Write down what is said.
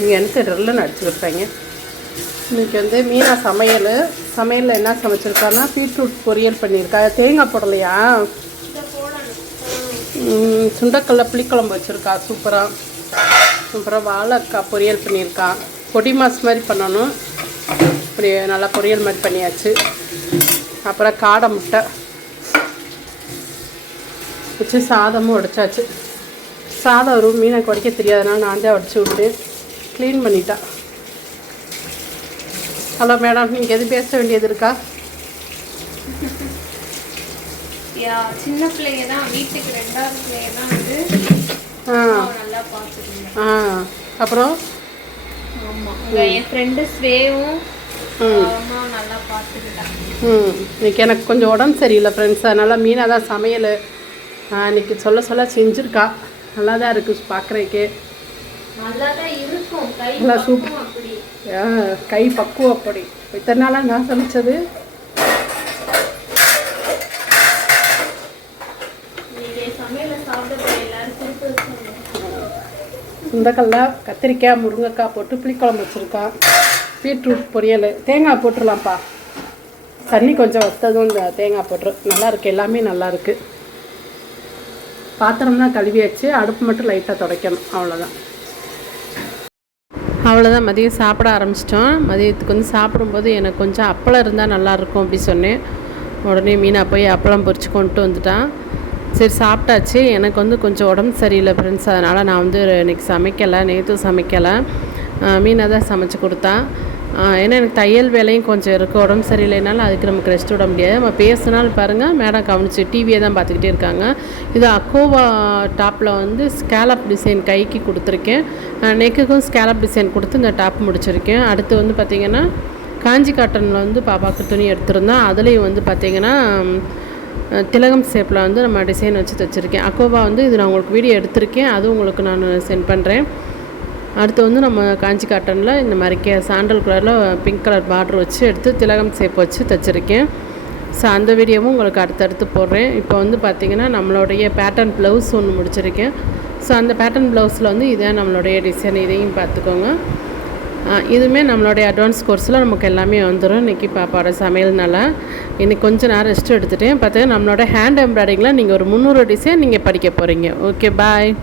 இங்கே எனக்கு ட்ரில்லுன்னு அடிச்சுருப்பாங்க. இன்றைக்கி வந்து மீனா சமையலில் என்ன சமைச்சிருக்கான்னா பீட்ரூட் பொரியல் பண்ணியிருக்கா. தேங்காய் போடலையா? சுண்டக்கல்ல புளிக்குழம்பு வச்சுருக்கா. சூப்பராக வாழைக்காய் பொரியல் பண்ணியிருக்கா. பொடி மாஸ் மாதிரி பண்ணணும். இப்படி நல்லா பொரியல் மாதிரி பண்ணியாச்சு. அப்புறம் காடை முட்டை வச்சு சாதமும் உடைச்சாச்சு. சாதம் ஒரு மீனுக்கு உடைக்க தெரியாதனால நான் தான் உடச்சி விட்டு க்ளீன் பண்ணிட்டேன். ஹலோ மேடம், நீங்கள் எது பேச வேண்டியது இருக்கா? சின்ன பிள்ளைங்க தான், வீட்டுக்கு 2வது பிள்ளைங்க தான் வந்து நல்லா பார்த்துக்கணும். அப்புறம் என் ஃப்ரெண்டு ஸ்வேவும் நல்லா பார்த்துக்கிட்டான். இன்னைக்கு எனக்கு கொஞ்சம் உடம்பு சரியில்லை ஃப்ரெண்ட்ஸ், அதனால் மீனாக தான் சமையல் இன்னைக்கு சொல்ல செஞ்சுருக்கா. நல்லா தான் இருக்குது பார்க்குறதுக்கே. நல்லா தான் இருக்கும். நல்லா சூப்பர். கை பக்குவம் அப்படி. இத்தனை நாளாக நான் சமைச்சது சுண்டக்கல்ல கத்திரிக்காய் முருங்கைக்காய் போட்டு புளிக்குழம்பு வச்சுருக்கா. பீட்ரூட் பொரியல். தேங்காய் போட்டுடலாம்ப்பா. தண்ணி கொஞ்சம் வற்றதும் இந்த தேங்காய் போட்டுரு. நல்லாயிருக்கு, எல்லாமே நல்லாயிருக்கு. பாத்திரம்லாம் கழுவியாச்சு. அடுப்பு மட்டும் லைட்டாக துடைக்கணும். அவ்வளோதான். மதியம் சாப்பிட ஆரம்பிச்சிட்டோம். மதியத்துக்கு வந்து சாப்பிடும்போது எனக்கு கொஞ்சம் அப்பளம் இருந்தால் நல்லாயிருக்கும் அப்படி சொன்னேன். உடனே மீனா போய் அப்பளம் பொரிச்சு கொண்டு வந்துட்டான். சரி சாப்பிட்டாச்சு. எனக்கு வந்து கொஞ்சம் உடம்பு சரியில்லை ஃப்ரெண்ட்ஸ், அதனால் நான் வந்து இன்றைக்கி சமைக்கலை. நேற்றும் சமைக்கலை. மீனாக தான் சமைச்சு கொடுத்தா. ஏன்னா எனக்கு தையல் வேலையும் கொஞ்சம் இருக்குது. உடம்பு சரியில்லைனாலும் அதுக்கு நமக்கு ரெஸ்ட் விட முடியாது. நம்ம பேசினாலும் பாருங்கள், மேடம் கவனிச்சு டிவியை தான் பார்த்துக்கிட்டே இருக்காங்க. இது அக்கோவா டாப்பில் வந்து ஸ்கேலப் டிசைன் கைக்கு கொடுத்துருக்கேன். நெக்குக்கும் ஸ்கேலப் டிசைன் கொடுத்து இந்த டாப் முடிச்சிருக்கேன். அடுத்து வந்து பார்த்திங்கன்னா காஞ்சி காட்டனில் வந்து பாப்பாவுக்கு துணி எடுத்திருந்தோம். அதுலேயும் வந்து பார்த்திங்கன்னா திலகம் ஷேப்பில் வந்து நம்ம டிசைன் வச்சு தைச்சிருக்கேன். அக்கோவா வந்து இது நான் உங்களுக்கு வீடியோ எடுத்திருக்கேன், அதுவும் உங்களுக்கு நான் சென்ட் பண்ணுறேன். அடுத்து வந்து நம்ம காஞ்சி காட்டனில் இந்த மாதிரி சாண்டல் கலரில் பிங்க் கலர் பார்டர் வச்சு எடுத்து திலகம் ஷேப் வச்சு தைச்சிருக்கேன். ஸோ அந்த வீடியோவும் உங்களுக்கு அடுத்தடுத்து போடுறேன். இப்போ வந்து பார்த்திங்கன்னா நம்மளுடைய பேட்டர்ன் ப்ளவுஸ் ஒன்று முடிச்சிருக்கேன். ஸோ அந்த பேட்டர்ன் ப்ளவுஸில் வந்து இதான் நம்மளுடைய டிசைன். இதையும் பார்த்துக்கோங்க. இதுவுமே நம்மளுடைய அட்வான்ஸ் கோர்ஸில் நமக்கு எல்லாமே வந்துடும். இன்றைக்கி பாப்பாவோட சமையல்னால இன்றைக்கி கொஞ்சம் நேரம் ரெஸ்ட் எடுத்துகிட்டேன். பார்த்தீங்கன்னா நம்மளோட ஹேண்ட் எம்ப்ராய்டிங்கில் நீங்கள் ஒரு 300 டிசைன் நீங்கள் படிக்க போகிறீங்க. ஓகே, பாய்.